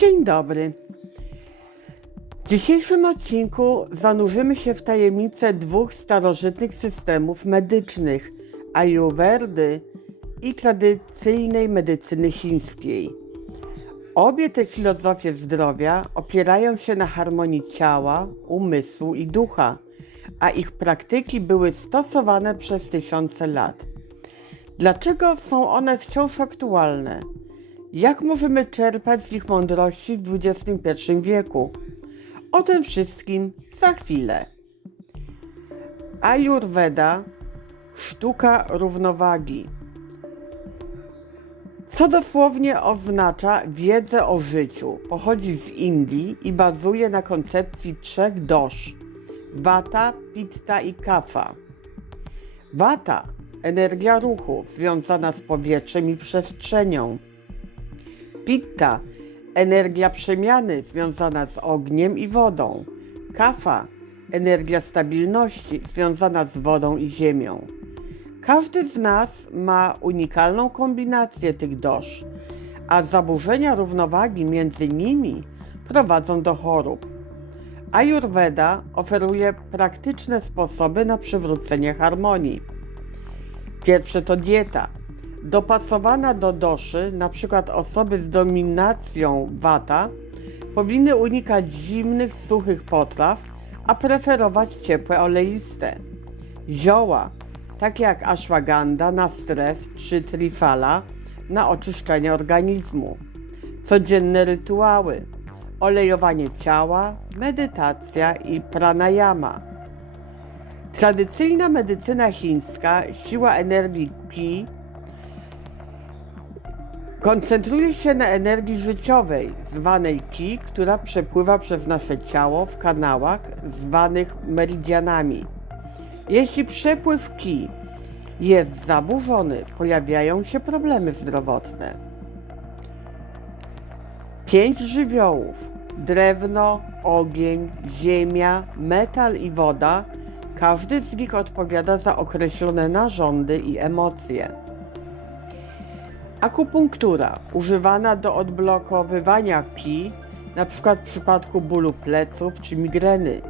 Dzień dobry. W dzisiejszym odcinku zanurzymy się w tajemnicę dwóch starożytnych systemów medycznych Ayurvedy i tradycyjnej medycyny chińskiej. Obie te filozofie zdrowia opierają się na harmonii ciała, umysłu i ducha, a ich praktyki były stosowane przez tysiące lat. Dlaczego są one wciąż aktualne? Jak możemy czerpać z ich mądrości w XXI wieku? O tym wszystkim za chwilę. Ayurveda sztuka równowagi. Co dosłownie oznacza wiedzę o życiu, pochodzi z Indii i bazuje na koncepcji trzech dosz: Vata, Pitta i Kapha. Vata energia ruchu związana z powietrzem i przestrzenią. Pitta energia przemiany związana z ogniem i wodą. Kafa energia stabilności związana z wodą i ziemią. Każdy z nas ma unikalną kombinację tych dosz, a zaburzenia równowagi między nimi prowadzą do chorób. Ayurveda oferuje praktyczne sposoby na przywrócenie harmonii. Pierwsze to dieta. Dopasowana do doszy, przykład osoby z dominacją wata, powinny unikać zimnych, suchych potraw, a preferować ciepłe, oleiste. Zioła, takie jak ashwagandha na stres czy trifala na oczyszczenie organizmu. Codzienne rytuały, olejowanie ciała, medytacja i pranayama. Tradycyjna medycyna chińska, siła energii koncentruje się na energii życiowej, zwanej Qi, która przepływa przez nasze ciało w kanałach zwanych meridianami. Jeśli przepływ Qi jest zaburzony, pojawiają się problemy zdrowotne. Pięć żywiołów drewno, ogień, ziemia, metal i woda każdy z nich odpowiada za określone narządy i emocje. Akupunktura używana do odblokowywania pi, np. w przypadku bólu pleców czy migreny.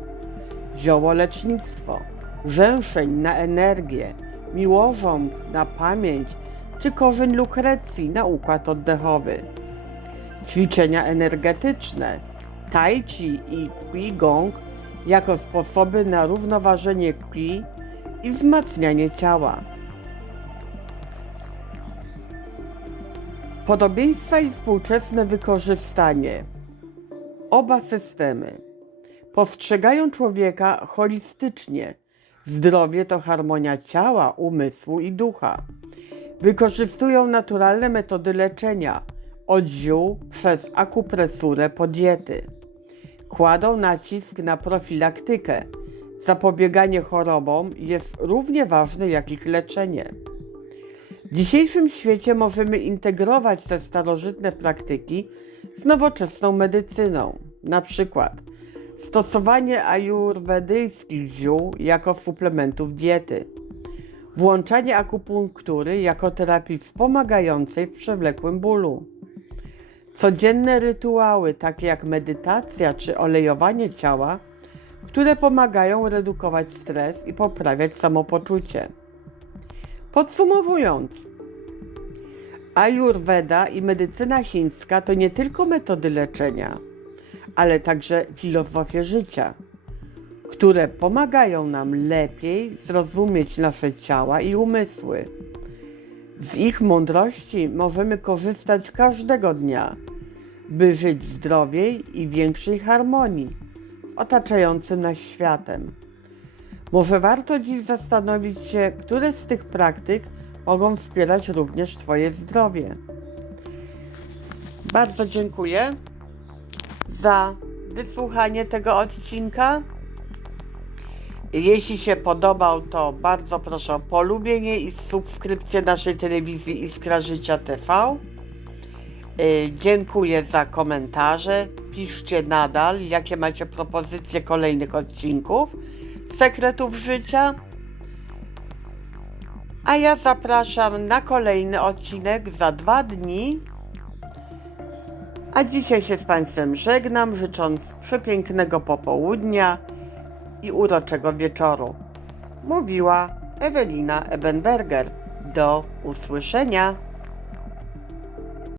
Ziołolecznictwo, rzęszeń na energię, miłożąb na pamięć czy korzeń lukrecji na układ oddechowy. Ćwiczenia energetyczne, tai chi i qigong jako sposoby na równoważenie krwi i wzmacnianie ciała. Podobieństwa i współczesne wykorzystanie. Oba systemy postrzegają człowieka holistycznie. Zdrowie to harmonia ciała, umysłu i ducha. Wykorzystują naturalne metody leczenia, od ziół przez akupresurę po diety kładą nacisk na profilaktykę. Zapobieganie chorobom jest równie ważne jak ich leczenie. W dzisiejszym świecie możemy integrować te starożytne praktyki z nowoczesną medycyną, na przykład stosowanie ajurwedyjskich ziół jako suplementów diety, włączanie akupunktury jako terapii wspomagającej w przewlekłym bólu. Codzienne rytuały, takie jak medytacja czy olejowanie ciała, które pomagają redukować stres i poprawiać samopoczucie. Podsumowując, Ayurveda i medycyna chińska to nie tylko metody leczenia, ale także filozofie życia, które pomagają nam lepiej zrozumieć nasze ciała i umysły. Z ich mądrości możemy korzystać każdego dnia by żyć zdrowiej i większej harmonii otaczającym nas światem. Może warto dziś zastanowić się, które z tych praktyk mogą wspierać również Twoje zdrowie. Bardzo dziękuję za wysłuchanie tego odcinka. Jeśli się podobał, to bardzo proszę o polubienie i subskrypcję naszej telewizji Iskra Życia TV. Y, dziękuję za komentarze. Piszcie nadal, jakie macie propozycje kolejnych odcinków Sekretów Życia. A ja zapraszam na kolejny odcinek za dwa dni A dzisiaj się z Państwem żegnam, życząc przepięknego popołudnia i uroczego wieczoru. Mówiła Ewelina Ebenberger. Do usłyszenia.